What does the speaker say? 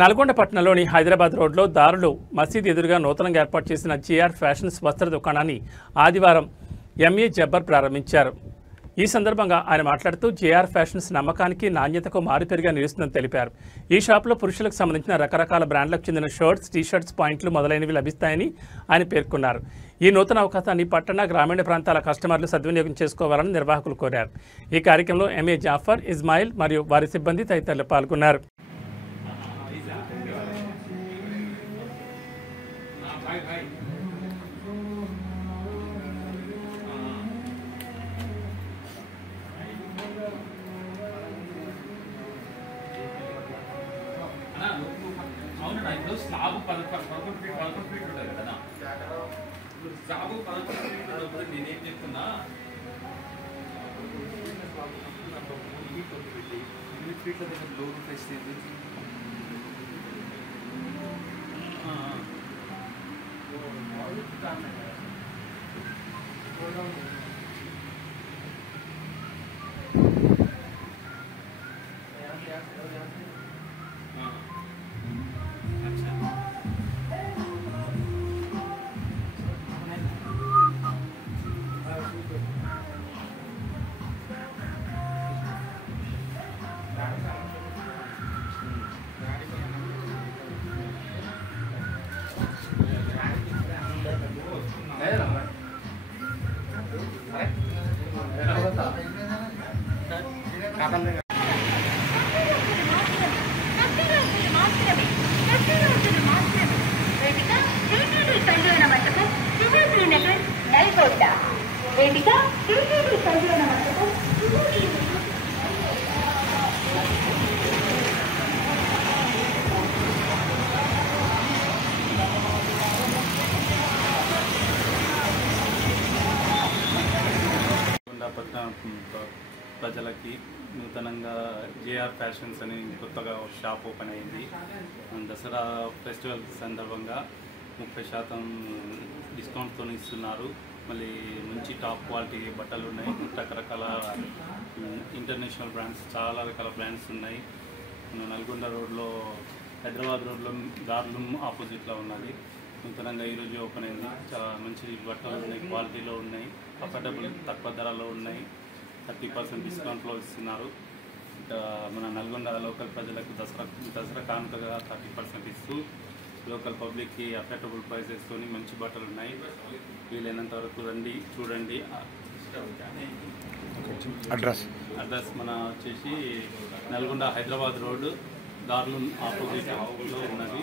నల్గొండ పట్టణంలోని హైదరాబాద్ రోడ్లో దారులు మసీద్ ఎదురుగా నూతనంగా ఏర్పాటు చేసిన జిఆర్ ఫ్యాషన్స్ వస్త్ర దుకాణాన్ని ఆదివారం ఎంఏ జబ్బర్ ప్రారంభించారు. ఈ సందర్భంగా ఆయన మాట్లాడుతూ జిఆర్ ఫ్యాషన్స్ నమ్మకానికి నాణ్యతకు మారుపేరుగా నిలుస్తుందని తెలిపారు. ఈ షాపులో పురుషులకు సంబంధించిన రకరకాల బ్రాండ్లకు చెందిన షర్ట్స్, టీషర్ట్స్, పాయింట్లు మొదలైనవి లభిస్తాయని ఆయన పేర్కొన్నారు. ఈ నూతన అవకాశాన్ని పట్టణ, గ్రామీణ ప్రాంతాల కస్టమర్లు సద్వినియోగం చేసుకోవాలని నిర్వాహకులు కోరారు. ఈ కార్యక్రమంలో ఎంఏ జాఫర్, ఇస్మాయిల్ మరియు వారి సిబ్బంది తదితరులు పాల్గొన్నారు. ఇప్పుడు స్లాబ్ 11 ఫీట్ ఉంటుంది కదా, స్లాబ్ 11 ఫీట్ ఉన్నప్పుడు నేనేం చెప్తున్నా ఫీట్ల దగ్గర లోన్ ఫెస్ట్ ప్రజలకి నూతనంగా జిఆర్ ఫ్యాషన్స్ అని కొత్తగా షాప్ ఓపెన్ అయింది. దసరా ఫెస్టివల్ సందర్భంగా 30% డిస్కౌంట్తో ఇస్తున్నారు. మళ్ళీ మంచి టాప్ క్వాలిటీ బట్టలు ఉన్నాయి. రకరకాల ఇంటర్నేషనల్ బ్రాండ్స్, చాలా రకాల బ్రాండ్స్ ఉన్నాయి. నల్గొండ రోడ్లో, హైదరాబాద్ రోడ్లో దారులు ఆపోజిట్లో ఉన్నది. నూతనంగా ఈరోజు ఓపెన్ అయింది. చాలా మంచి బట్టలు ఉన్నాయి, క్వాలిటీలో ఉన్నాయి, అఫోర్డబుల్ తక్కువ ధరలో ఉన్నాయి. 30% డిస్కౌంట్లో ఇస్తున్నారు. మన నల్గొండ లోకల్ ప్రజలకు దసరా కానుకగా 30% ఇస్తూ లోకల్ పబ్లిక్కి అఫోర్డబుల్ ప్రైసెస్తో మంచి బట్టలు ఉన్నాయి. వీలైనంత వరకు రండి, చూడండి. అడ్రస్ మన వచ్చేసి నల్గొండ హైదరాబాద్ రోడ్డు దారులు ఆపోజిట్లో ఉన్నది.